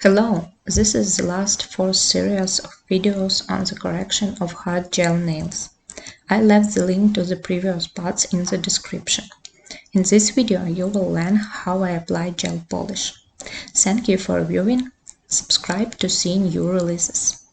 Hello, this is the last fourth series of videos on the correction of hard gel nails. I left the link to the previous parts in the description. In this video you will learn how I apply gel polish. Thank you for viewing. Subscribe to see new releases.